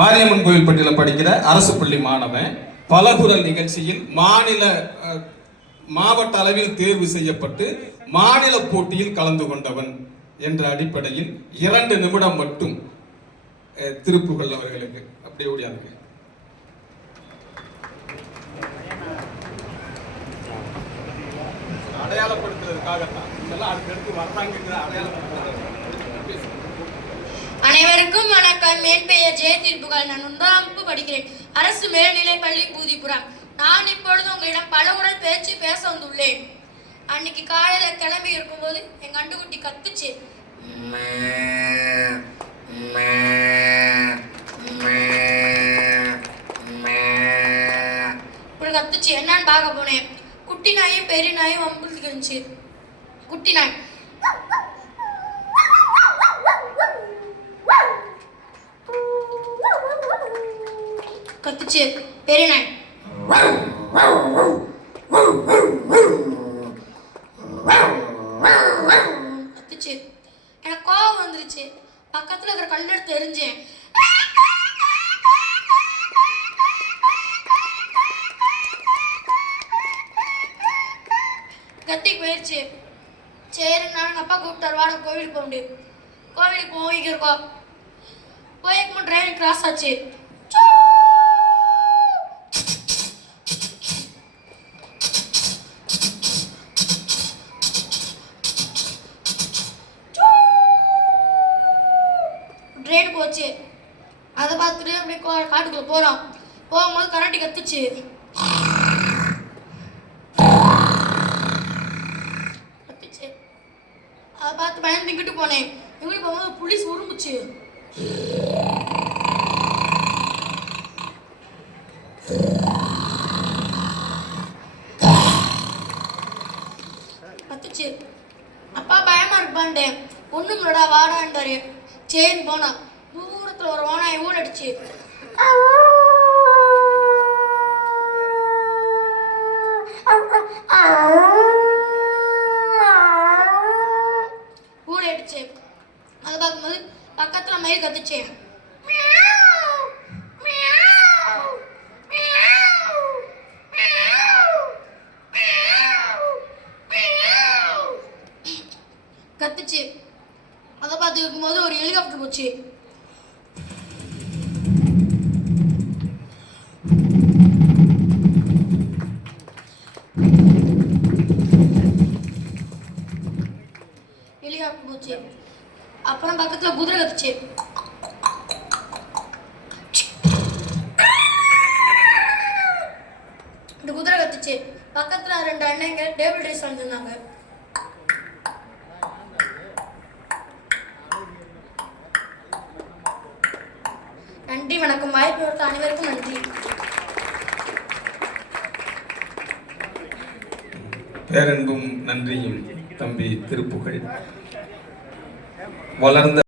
மாரியம்மன் கோயில் பட்டியல படிக்கிற அரசு பள்ளி மாணவன் பலகுரல் நிகழ்ச்சியில் மாவட்ட அளவில் தேர்வு செய்யப்பட்டு மாநில போட்டியில் கலந்து கொண்டவன் என்ற அடிப்படையில் 2 நிமிடம் மட்டும் திருப்புகழ் அவர்களுக்கு அப்படியே ஓடியாங்க. அடையாளப்படுத்துறதுக்காகத்தான் இதெல்லாம் அடுத்து வர்றாங்க. அனைவருக்கும் வணக்கம். என் பெயர் ஜெயதீர்ப்புகள். நான் 1ஆம் படிக்கிறேன். அரசு மேல்நிலைப் பள்ளி பூதிபுரம். நான் இப்பொழுது உங்களிடம் பலமுறை பேச வந்துள்ளேன். அன்னைக்கு காலையில கிளம்பி இருக்கும்போது என் கண்டுகுட்டி கத்துச்சு. இப்படி கத்துச்சு. என்னன்னு பார்க்க போனேன். குட்டி நாயும் பெரிய நாயும் அம்புழுது இருந்துச்சு. குட்டி நாய் கத்துச்சு. பெரிய நாய் கத்துச்சு. எனக்கு கோவம் வந்துருச்சு. பக்கத்துல இருக்கிற கல் எடுத்து எறிஞ்சேன். கத்தி போயிடுச்சு. சரி, நான் அப்பா கூப்பிட்டாரு, வாட கோவிலுக்கு போக முடியும். கோவிலுக்கு போய்க்கிருக்கோம். போய்க்கும் ட்ரெயின் கிராஸ் ஆச்சு. ட்ரெயின் போச்சு. அதை பார்த்துட்டு அப்படியே காட்டுக்குள்ள போறோம். போகும்போது கரண்டி கத்துச்சு. அதை பார்த்து பயந்து இங்கிட்டு போனேன். இங்கிட்டு போகும்போது புலிஸ் உருமுச்சு. கத்துச்சு. அப்பா பயமா இருப்பான்ட்டேன். ஒண்ணும் இல்லடா வாடான்டாரு. சேன் போனா தூரத்துல ஒரு ஓனாய் ஊழடிச்சு. ஊழடிச்சு. அதை பார்க்கும்போது பக்கத்துல மயில் கத்துச்சு. கத்துச்சு. அதை பார்த்து இருக்கும்போது ஒரு ஹெலிகாப்டர் போச்சு. ஹெலிகாப்டர் போச்சு. அப்புறம் பக்கத்துல குதிரை கத்துச்சு. இந்த குதிரை கத்துச்சு. பக்கத்துல 2 அண்ணங்க டேபிள் ரைஸ் வந்திருந்தாங்க. நன்றி, வணக்கம். வாய்ப்பு கொடுத்த அனைவருக்கும் நன்றி. பேரன்பும் நன்றியும் தம்பி திருப்புகழ். வளர்ந்த